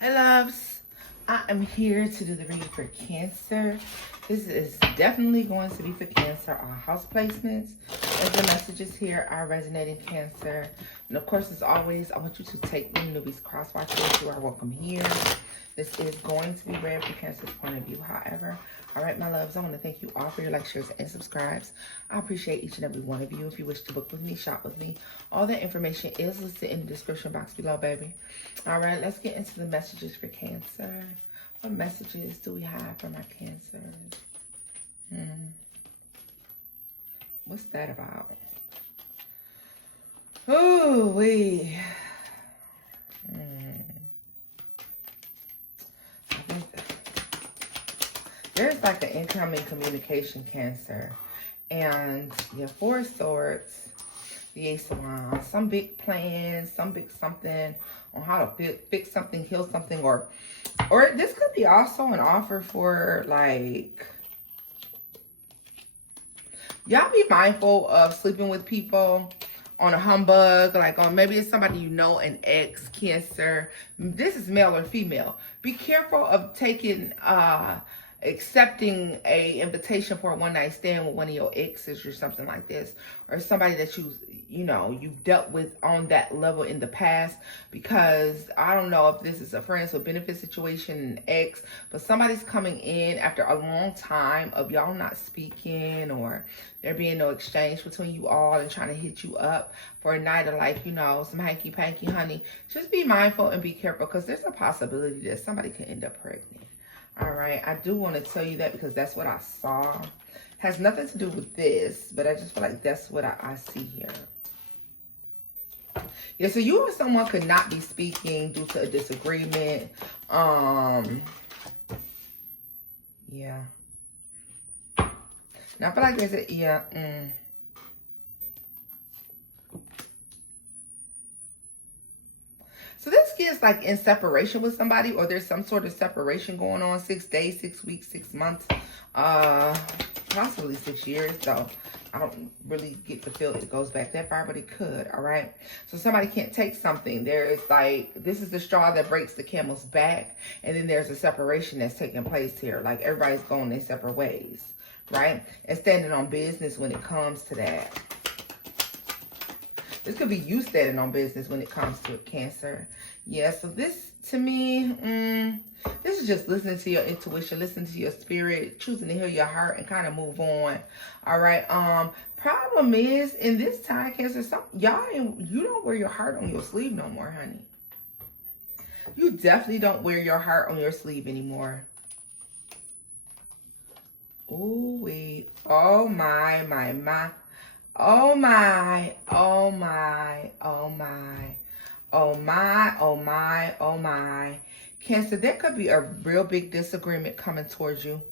Hey loves, I am here to do the reading for Cancer. This is definitely going to be for Cancer. Our house placements and the messages here are resonating Cancer. And of course, as always, I want you to take the newbies, cross watchers, you are welcome here. This is going to be read from Cancer's point of view. However, all right, my loves, I want to thank you all for your likes, shares, and subscribes. I appreciate each and every one of you. If you wish to book with me, shop with me, all that information is listed in the description box below, baby. All right, let's get into the messages for Cancer. What messages do we have for my Cancers? What's that about? Oh, we. There's like an incoming communication, Cancer. And you have Four of Swords, the Ace of Wands, some big plans, some big something on how to fix something, heal something, or this could be also an offer for like, y'all be mindful of sleeping with people on a humbug, like on maybe it's somebody you know, an ex, Cancer. This is male or female. Be careful of taking accepting a invitation for a one-night stand with one of your exes or something like this, or somebody that you've dealt with on that level in the past, because I don't know if this is a friends with benefit situation, an ex, but somebody's coming in after a long time of y'all not speaking, or there being no exchange between you all, and trying to hit you up for a night of like, some hanky-panky, honey. Just be mindful and be careful, because there's a possibility that somebody could end up pregnant. All right, I do want to tell you that because that's what I saw. Has nothing to do with this, but I just feel like that's what I see here. Yeah, so you or someone could not be speaking due to a disagreement. Yeah. Now I feel like there's a, So this gives like in separation with somebody, or there's some sort of separation going on, 6 days, 6 weeks, 6 months, possibly 6 years. So I don't really get the feel it goes back that far, but it could. All right. So somebody can't take something. There is like, this is the straw that breaks the camel's back. And then there's a separation that's taking place here. Like everybody's going their separate ways, right? And standing on business when it comes to that. This could be you standing on business when it comes to a Cancer. Yeah, so this, to me, this is just listening to your intuition, listening to your spirit, choosing to heal your heart and kind of move on. All right. Problem is, in this time, Cancer, you don't wear your heart on your sleeve no more, honey. You definitely don't wear your heart on your sleeve anymore. Ooh, wait. Oh, my. Oh my, oh my, oh my, oh my, oh my, oh my. Cancer, there could be a real big disagreement coming towards you.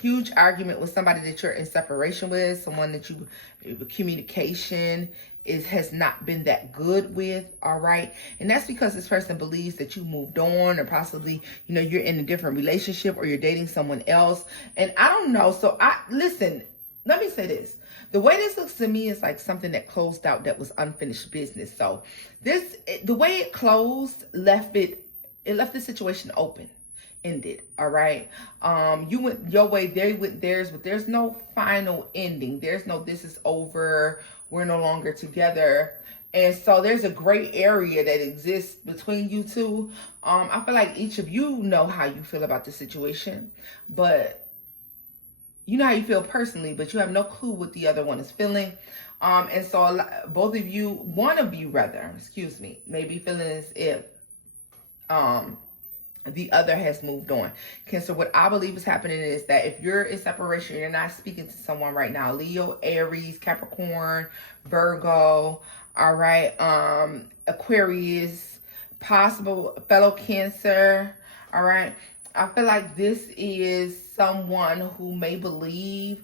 Huge argument with somebody that you're in separation with, someone that communication has not been that good with, all right? And that's because this person believes that you moved on, or possibly, you're in a different relationship, or you're dating someone else. And I don't know. So listen, let me say this. The way this looks to me is like something that closed out, that was unfinished business. So the way it closed, left the situation open, ended. All right. You went your way, they went theirs, but there's no final ending. There's no, this is over, we're no longer together. And so there's a gray area that exists between you two. I feel like each of you know how you feel about the situation, but you know how you feel personally, but you have no clue what the other one is feeling. And so one of you may be feeling as if the other has moved on. Cancer, what I believe is happening is that if you're in separation, you're not speaking to someone right now. Leo, Aries, Capricorn, Virgo, all right, Aquarius, possible fellow Cancer, all right. I feel like this is someone who may believe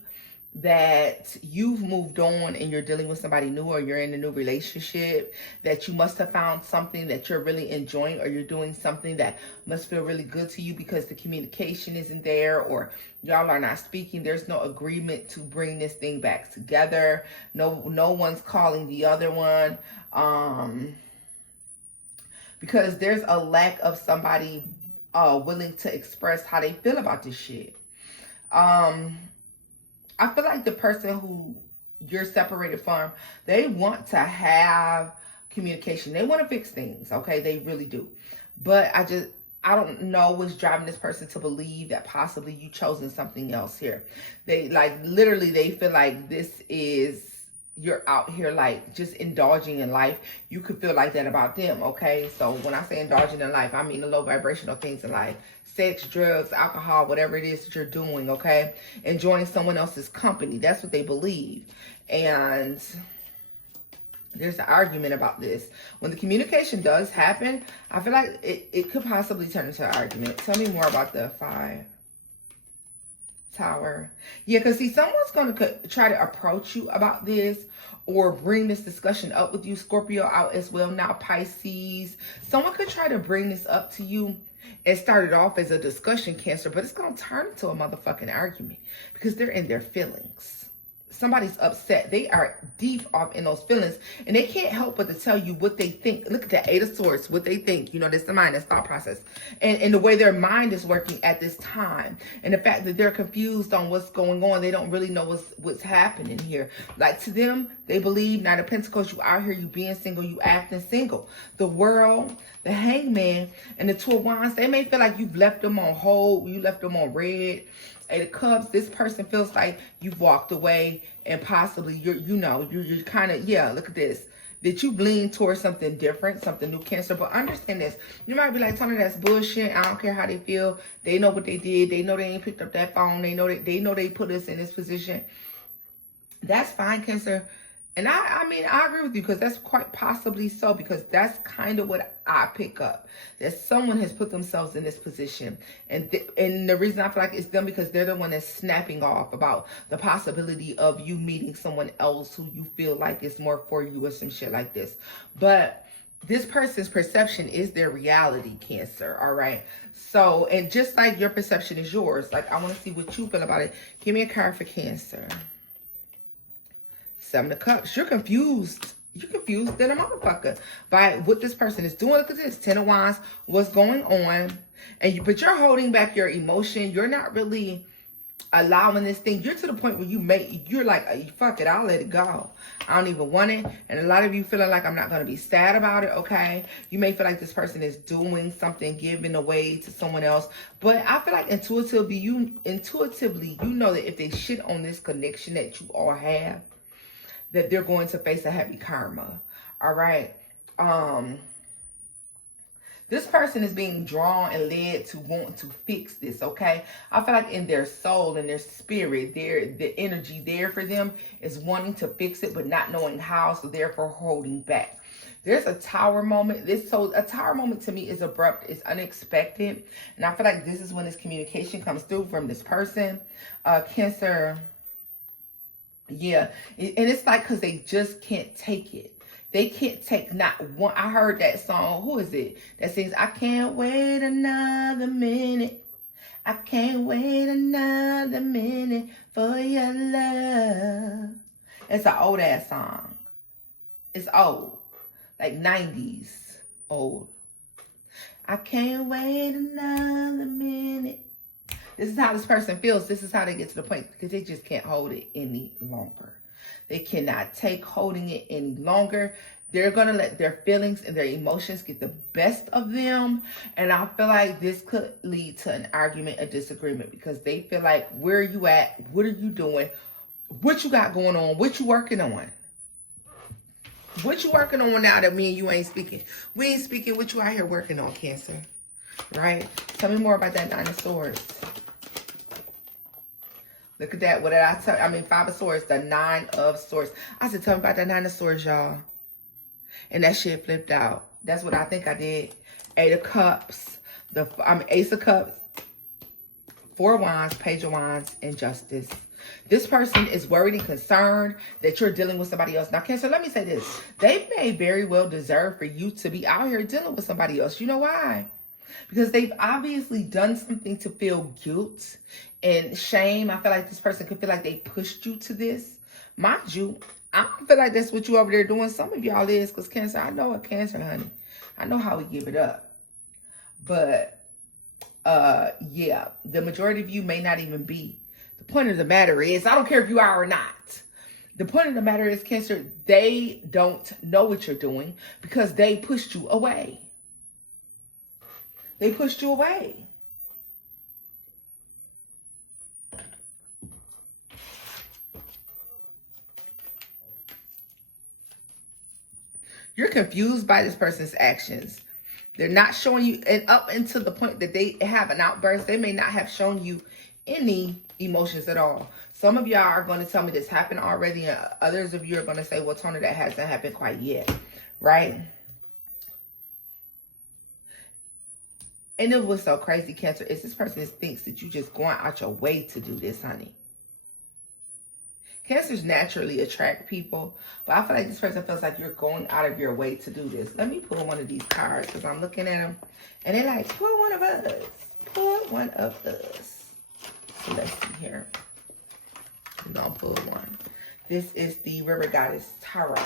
that you've moved on and you're dealing with somebody new, or you're in a new relationship, that you must have found something that you're really enjoying, or you're doing something that must feel really good to you because the communication isn't there, or y'all are not speaking. There's no agreement to bring this thing back together. No one's calling the other one. because there's a lack of somebody willing to express how they feel about this shit. I feel like the person who you're separated from, they want to have communication. They want to fix things, okay? They really do. But I don't know what's driving this person to believe that possibly you chosen something else here. They literally, they feel like this is, you're out here just indulging in life. You could feel like that about them, okay? So when I say indulging in life, I mean the low vibrational things in life. Sex, drugs, alcohol, whatever it is that you're doing, okay? Enjoying someone else's company. That's what they believe. And there's an argument about this. When the communication does happen, I feel like it could possibly turn into an argument. Tell me more about the 5 Tower. Yeah, because see, someone's going to try to approach you about this or bring this discussion up with you. Scorpio out as well now, Pisces. Someone could try to bring this up to you and start it off as a discussion, Cancer, but it's going to turn into a motherfucking argument because they're in their feelings. Somebody's upset. They are deep off in those feelings, and they can't help but to tell you what they think. Look at that 8 of Swords, what they think. You know, that's the mind, that's thought process. And the way their mind is working at this time. And the fact that they're confused on what's going on. They don't really know what's happening here. Like, to them, they believe, Knight of Pentacles, you out here, you being single, you acting single. The World, the Hangman, and the 2 of Wands, they may feel like you've left them on hold, you left them on red. 8 of Cups, this person feels like you've walked away and possibly you're kind of, yeah, look at this, that you lean towards something different, something new, Cancer. But understand this, you might be like, Tony, that's bullshit. I don't care how they feel. They know what they did. They know they ain't picked up that phone. They know they put us in this position. That's fine, Cancer. And I mean, I agree with you, because that's quite possibly so, because that's kind of what I pick up. That someone has put themselves in this position. And the reason I feel like it's them, because they're the one that's snapping off about the possibility of you meeting someone else who you feel like is more for you or some shit like this. But this person's perception is their reality, Cancer, all right? So, and just like your perception is yours, like, I want to see what you feel about it. Give me a card for Cancer. 7 of Cups. You're confused. You're confused than a motherfucker by what this person is doing. Look at this. 10 of Wands. What's going on? But you're holding back your emotion. You're not really allowing this thing. You're to the point where you're like, fuck it, I'll let it go. I don't even want it. And a lot of you feeling like, I'm not going to be sad about it, okay? You may feel like this person is doing something, giving away to someone else. But I feel like intuitively, you know that if they shit on this connection that you all have, that they're going to face a heavy karma. All right. This person is being drawn and led to want to fix this, okay? I feel like in their soul, in their spirit, the energy there for them is wanting to fix it, but not knowing how, so therefore holding back. There's a Tower moment. A Tower moment to me is abrupt, it's unexpected. And I feel like this is when this communication comes through from this person. Cancer. Yeah, and it's like, because they just can't take it. They can't take not one. I heard that song. Who is it that sings, I can't wait another minute. I can't wait another minute for your love. It's an old ass song. It's old. Like 90s old. I can't wait another minute. This is how this person feels. This is how they get to the point, because they just can't hold it any longer. They cannot take holding it any longer. They're going to let their feelings and their emotions get the best of them. And I feel like this could lead to an argument, a disagreement, because they feel like, where are you at? What are you doing? What you got going on? What you working on? What you working on now that me and you ain't speaking? We ain't speaking. What you out here working on, Cancer? Right? Tell me more about that 9 of Swords. Look at that. What did I tell? I mean, 5 of Swords, the 9 of Swords. I said, tell me about that 9 of Swords, y'all. And that shit flipped out. That's what I think I did. 8 of Cups. Ace of Cups. 4 of Wands, Page of Wands, and Justice. This person is worried and concerned that you're dealing with somebody else. Now, Cancer, let me say this. They may very well deserve for you to be out here dealing with somebody else. You know why? Because they've obviously done something to feel guilt and shame. I feel like this person could feel like they pushed you to this. Mind you, I don't feel like that's what you over there doing. Some of y'all is, because Cancer, I know a Cancer, honey. I know how we give it up. But, yeah, the majority of you may not even be. The point of the matter is, I don't care if you are or not. The point of the matter is, Cancer, they don't know what you're doing because they pushed you away. They pushed you away. You're confused by this person's actions. They're not showing you, and up until the point that they have an outburst, they may not have shown you any emotions at all. Some of y'all are going to tell me this happened already, and others of you are going to say, well, Tony, that hasn't happened quite yet, right? And it was so crazy, Cancer, is this person thinks that you just going out your way to do this, honey. Cancers naturally attract people, but I feel like this person feels like you're going out of your way to do this. Let me pull one of these cards because I'm looking at them, and they're like, pull one of us. Pull one of us. So let's see here. We're going to pull one. This is the River Goddess Tarot.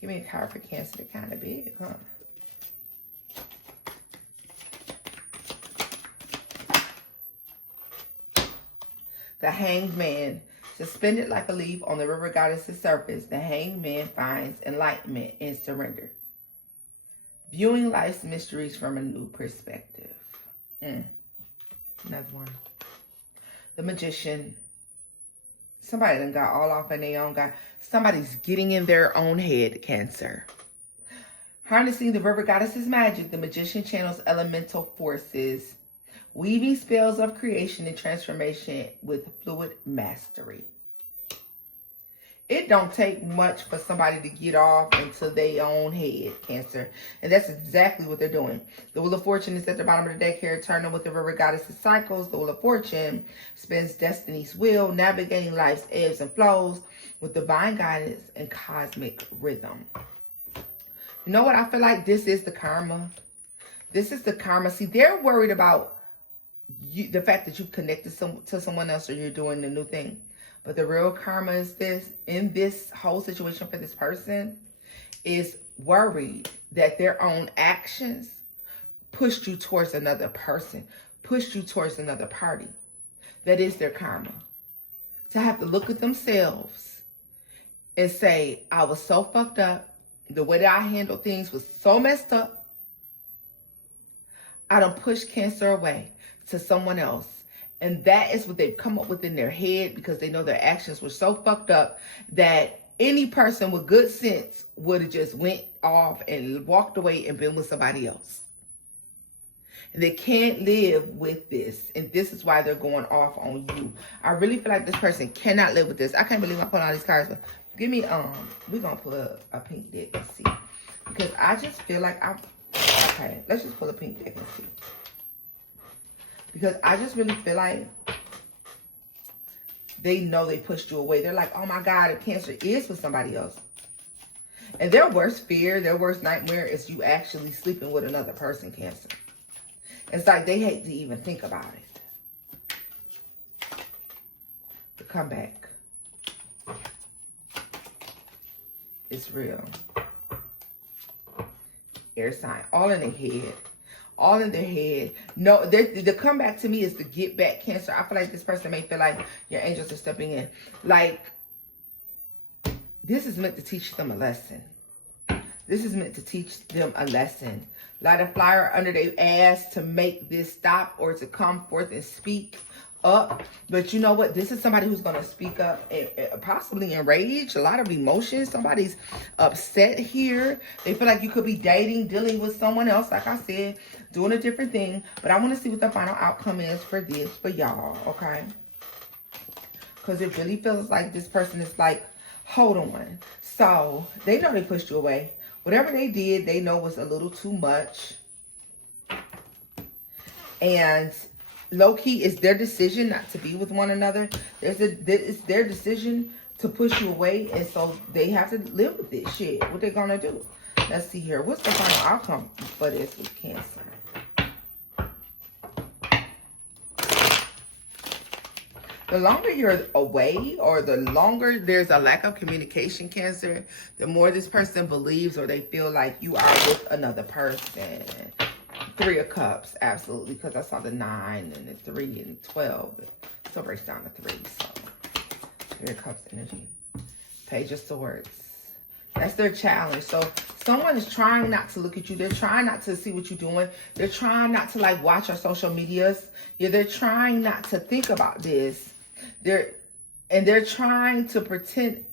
Give me a card for Cancer. They're kind of big, huh? The Hanged Man. Suspended like a leaf on the River Goddess's surface, the Hanged Man finds enlightenment and surrender. Viewing life's mysteries from a new perspective. Another one. The Magician. Somebody done got all off in their own guy. Somebody's getting in their own head, Cancer. Harnessing the River Goddess's magic, the Magician channels elemental forces, weaving spells of creation and transformation with fluid mastery. It don't take much for somebody to get off into their own head, Cancer. And that's exactly what they're doing. The Wheel of Fortune is at the bottom of the deck here, turning with the River Goddess's cycles. The Wheel of Fortune spins destiny's wheel, navigating life's ebbs and flows with divine guidance and cosmic rhythm. You know what? I feel like this is the karma. This is the karma. See, they're worried about the fact that you've connected to someone else or you're doing the new thing. But the real karma is this, in this whole situation for this person, is worried that their own actions pushed you towards another person, pushed you towards another party. That is their karma. To have to look at themselves and say, I was so fucked up. The way that I handled things was so messed up. I don't push Cancer away to someone else. And that is what they've come up with in their head because they know their actions were so fucked up that any person with good sense would have just went off and walked away and been with somebody else. And they can't live with this. And this is why they're going off on you. I really feel like this person cannot live with this. I can't believe I'm pulling all these cards. But give me, we're going to pull a pink deck and see. Because I just feel like okay, let's just pull a pink deck and see. Because I just really feel like they know they pushed you away. They're like, oh my God, if Cancer is with somebody else. And their worst fear, their worst nightmare is you actually sleeping with another person, Cancer. It's like they hate to even think about it. The comeback. It's real. Air sign. All in their head. All in their head. No, the comeback to me is the get back, Cancer. I feel like this person may feel like your angels are stepping in. Like, this is meant to teach them a lesson. This is meant to teach them a lesson. Light a flyer under their ass to make this stop or to come forth and speak up. But you know what? This is somebody who's going to speak up and possibly enrage, a lot of emotions. Somebody's upset here. They feel like you could be dating, dealing with someone else, like I said, doing a different thing. But I want to see what the final outcome is for this, for y'all, okay? Because it really feels like this person is like, hold on. So they know they pushed you away. Whatever they did, they know was a little too much. And low-key, it's their decision not to be with one another. It's their decision to push you away. And so they have to live with this shit. What they gonna do? Let's see here. What's the final outcome for this with Cancer? The longer you're away or the longer there's a lack of communication, Cancer, the more this person believes or they feel like you are with another person. 3 of Cups, absolutely, because I saw the 9 and the 3 and 12. It still breaks down to 3, so 3 of Cups energy. Page of Swords. That's their challenge. So someone is trying not to look at you. They're trying not to see what you're doing. They're trying not to like watch your social medias. Yeah, they're trying not to think about this. They're trying to pretend.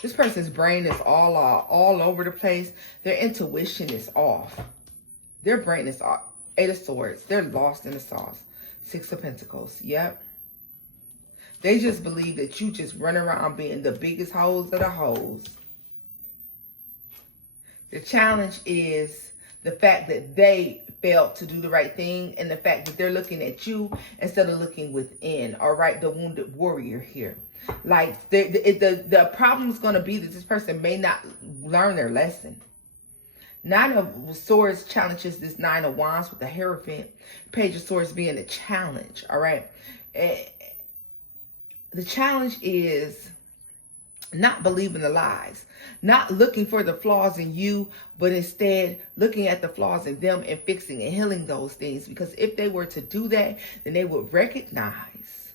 This person's brain is all over the place. Their intuition is off. Their brain is off. 8 of Swords. They're lost in the sauce. 6 of Pentacles. Yep. They just believe that you just run around being the biggest hoes of the hoes. The challenge is the fact that they failed to do the right thing and the fact that they're looking at you instead of looking within. All right, the wounded warrior here. Like, the problem is going to be that this person may not learn their lesson. 9 of Swords challenges this 9 of Wands with the Hierophant. Page of Swords being a challenge, all right? The challenge is not believing the lies, not looking for the flaws in you, but instead looking at the flaws in them and fixing and healing those things. Because if they were to do that, then they would recognize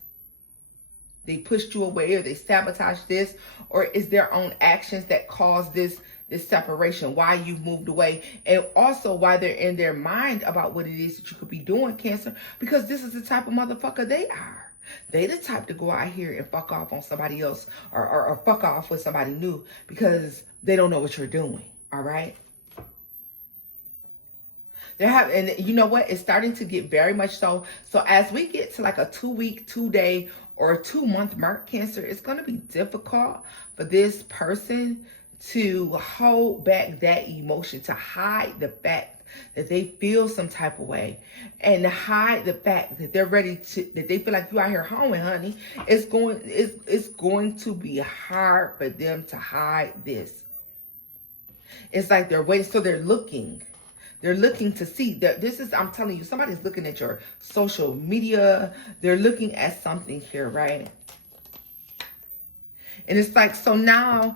they pushed you away or they sabotaged this, or is their own actions that caused this separation, why you've moved away, and also why they're in their mind about what it is that you could be doing, Cancer, because this is the type of motherfucker they are. They the type to go out here and fuck off on somebody else or fuck off with somebody new because they don't know what you're doing. All right. And you know what? It's starting to get very much so. So as we get to like a 2-week, 2-day, or a 2-month mark, Cancer, it's going to be difficult for this person to hold back that emotion, to hide the fact that they feel some type of way, and to hide the fact that they're ready to, that they feel like you out here hoeing, honey. It's going to be hard for them to hide this. It's like they're waiting, so they're looking to see that this is, I'm telling you, somebody's looking at your social media. They're looking at something here, right? And it's like, so now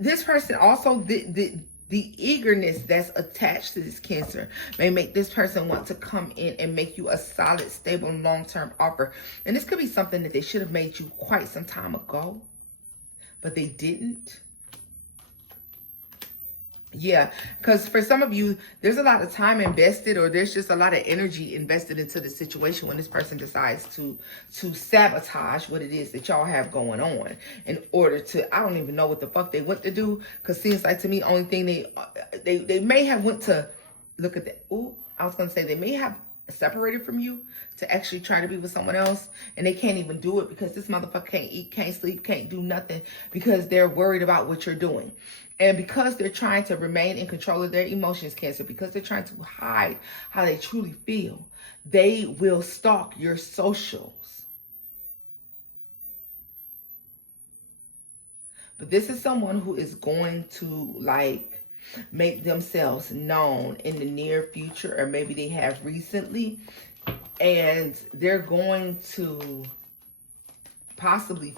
this person also, the eagerness that's attached to this, Cancer, may make this person want to come in and make you a solid, stable, long-term offer. And this could be something that they should have made you quite some time ago, but they didn't. Yeah, because for some of you, there's a lot of time invested, or there's just a lot of energy invested into the situation when this person decides to sabotage what it is that y'all have going on in order to, I don't even know what the fuck they went to do, because seems like to me, only thing they may have went to look at that. Ooh, I was going to say they may have separated from you to actually try to be with someone else, and they can't even do it because this motherfucker can't eat, can't sleep, can't do nothing because they're worried about what you're doing. And because they're trying to remain in control of their emotions, Cancer, because they're trying to hide how they truly feel, they will stalk your socials. But this is someone who is going to like make themselves known in the near future, or maybe they have recently, and they're going to possibly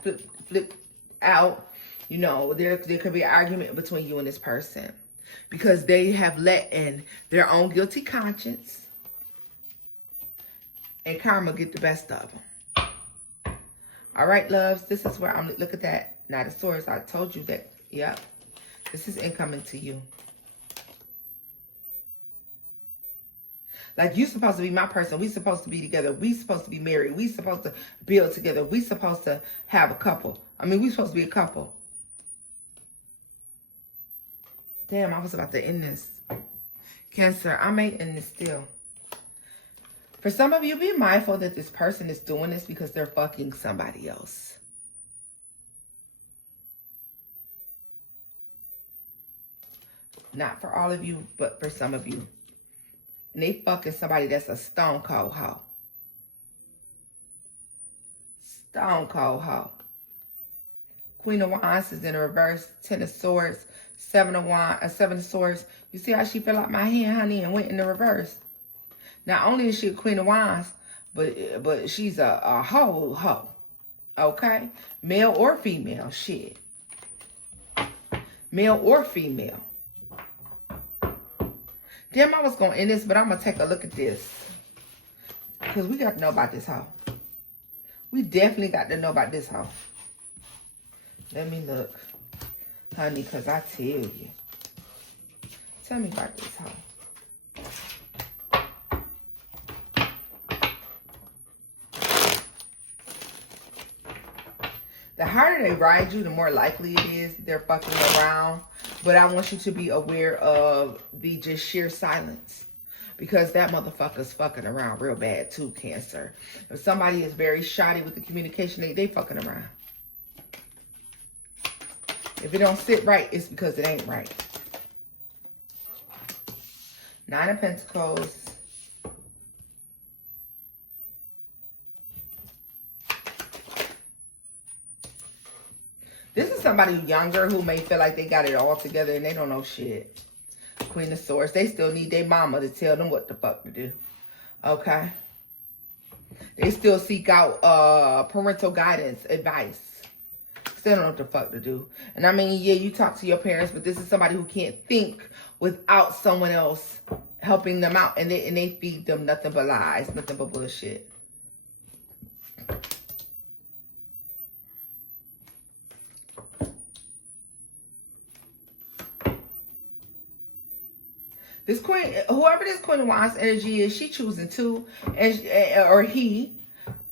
flip out. You know, there could be an argument between you and this person because they have let in their own guilty conscience and karma get the best of them. All right, loves, this is where I'm, look at that. Knight of Swords, I told you that, yep. This is incoming to you. Like, you supposed to be my person. We supposed to be together. We supposed to be married. We supposed to build together. We supposed to have a couple. I mean, we supposed to be a couple. Damn, I was about to end this. Cancer, I may end this still. For some of you, be mindful that this person is doing this because they're fucking somebody else. Not for all of you, but for some of you. And they fucking somebody that's a stone cold hoe. Stone cold hoe. Queen of Wands is in the reverse. 10 of Swords. 7 of Swords. You see how she fell out my hand, honey, and went in the reverse? Not only is she a Queen of Wands, but she's a hoe. Okay? Male or female. Shit. Male or female. Damn, I was going to end this, but I'm going to take a look at this. Because we got to know about this hoe. We definitely got to know about this hoe. Let me look. Honey, because I tell you. Tell me about this hoe. The harder they ride you, the more likely it is they're fucking around. But I want you to be aware of the just sheer silence. Because that motherfucker's fucking around real bad too, Cancer. If somebody is very shoddy with the communication, they fucking around. If it don't sit right, it's because it ain't right. 9 of Pentacles. This is somebody younger who may feel like they got it all together and they don't know shit. Queen of Swords. They still need their mama to tell them what the fuck to do. Okay? They still seek out parental guidance, advice. Still don't know what the fuck to do. And I mean, yeah, you talk to your parents, but this is somebody who can't think without someone else helping them out. And they feed them nothing but lies, nothing but bullshit. This queen, whoever this Queen of Wands energy is, she choosing to, or he,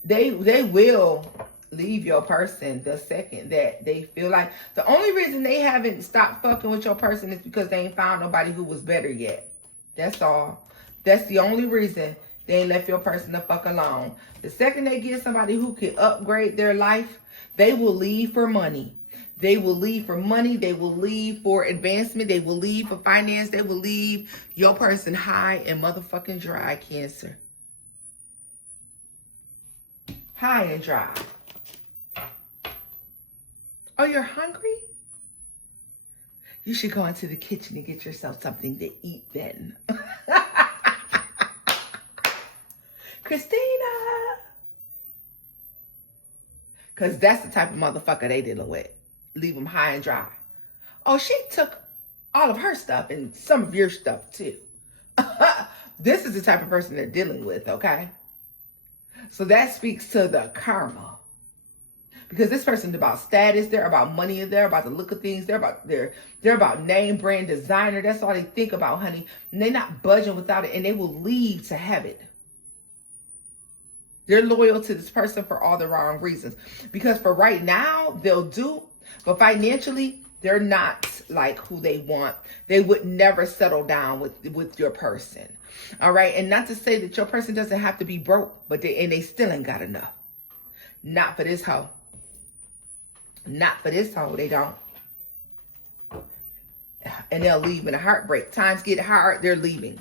they will leave your person the second that they feel like. The only reason they haven't stopped fucking with your person is because they ain't found nobody who was better yet. That's all. That's the only reason they ain't left your person the fuck alone. The second they get somebody who can upgrade their life, they will leave for money. They will leave for money. They will leave for advancement. They will leave for finance. They will leave your person high and motherfucking dry, Cancer. High and dry. Oh, you're hungry? You should go into the kitchen and get yourself something to eat then. Christina. Because that's the type of motherfucker they dealing with. Leave them high and dry. Oh, she took all of her stuff and some of your stuff too. This is the type of person they're dealing with, okay? So that speaks to the karma. Because this person's about status, they're about money, they're about the look of things, they're about name, brand, designer. That's all they think about, honey. And they're not budging without it, and they will leave to have it. They're loyal to this person for all the wrong reasons. Because for right now, they'll do, but financially, they're not like who they want. They would never settle down with your person. All right? And not to say that your person doesn't have to be broke, but they still ain't got enough. Not for this hoe. Not for this hoe, they don't. And they'll leave in a heartbreak. Times get hard, they're leaving.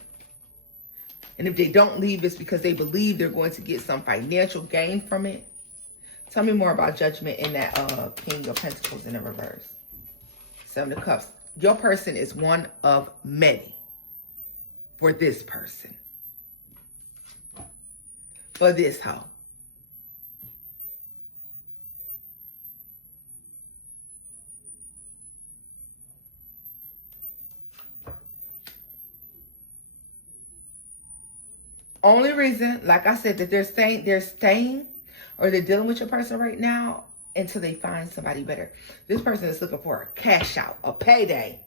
And if they don't leave, it's because they believe they're going to get some financial gain from it. Tell me more about Judgment in that King of Pentacles in the reverse. 7 of Cups. Your person is one of many for this person. For this hoe. Only reason, like I said, that they're staying or they're dealing with your person right now until they find somebody better. This person is looking for a cash out, a payday.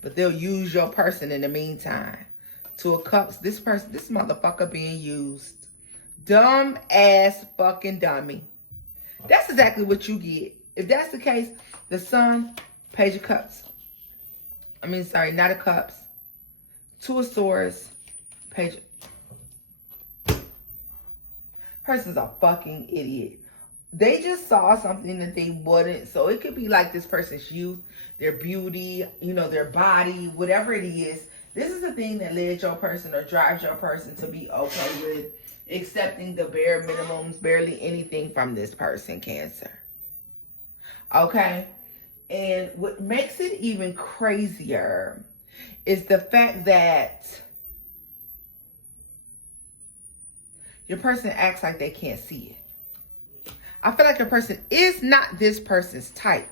But they'll use your person in the meantime. 2 of Cups, this motherfucker being used. Dumb ass fucking dummy. That's exactly what you get. If that's the case, the Sun, Page of Cups. Knight of Cups. 2 of Swords, Page. Person's a fucking idiot. They just saw something that they wouldn't. So it could be like this person's youth, their beauty, their body, whatever it is. This is the thing that led your person or drives your person to be okay with accepting the bare minimums, barely anything from this person, Cancer. Okay? And what makes it even crazier is the fact that your person acts like they can't see it. I feel like your person is not this person's type.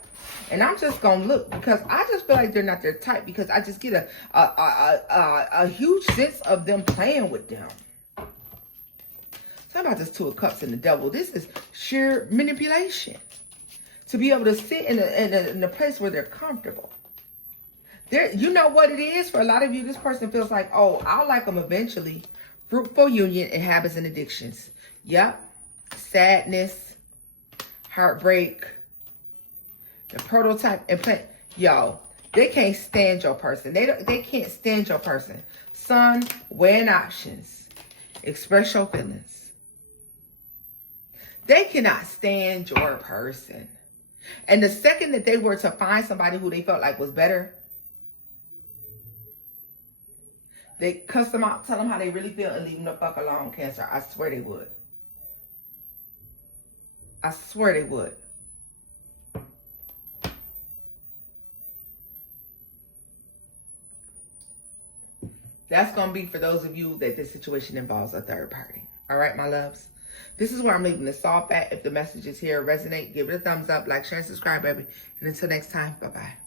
And I'm just going to look because I just feel like they're not their type because I just get a huge sense of them playing with them. Talk about this Two of Cups and the Devil. This is sheer manipulation. To be able to sit in a place where they're comfortable. You know what it is? For a lot of you, this person feels like, oh, I'll like them eventually. Fruitful union and habits and addictions. Yep. Sadness. Heartbreak. The prototype and plan. Yo, they can't stand your person. They can't stand your person. Sun, weighing options. Express your feelings. They cannot stand your person. And the second that they were to find somebody who they felt like was better, they cuss them out, tell them how they really feel, and leave them the fuck alone, Cancer. I swear they would. I swear they would. That's going to be for those of you that this situation involves a third party. All right, my loves? This is where I'm leaving this off at. If the messages here resonate, give it a thumbs up, like, share, and subscribe, baby. And until next time, bye-bye.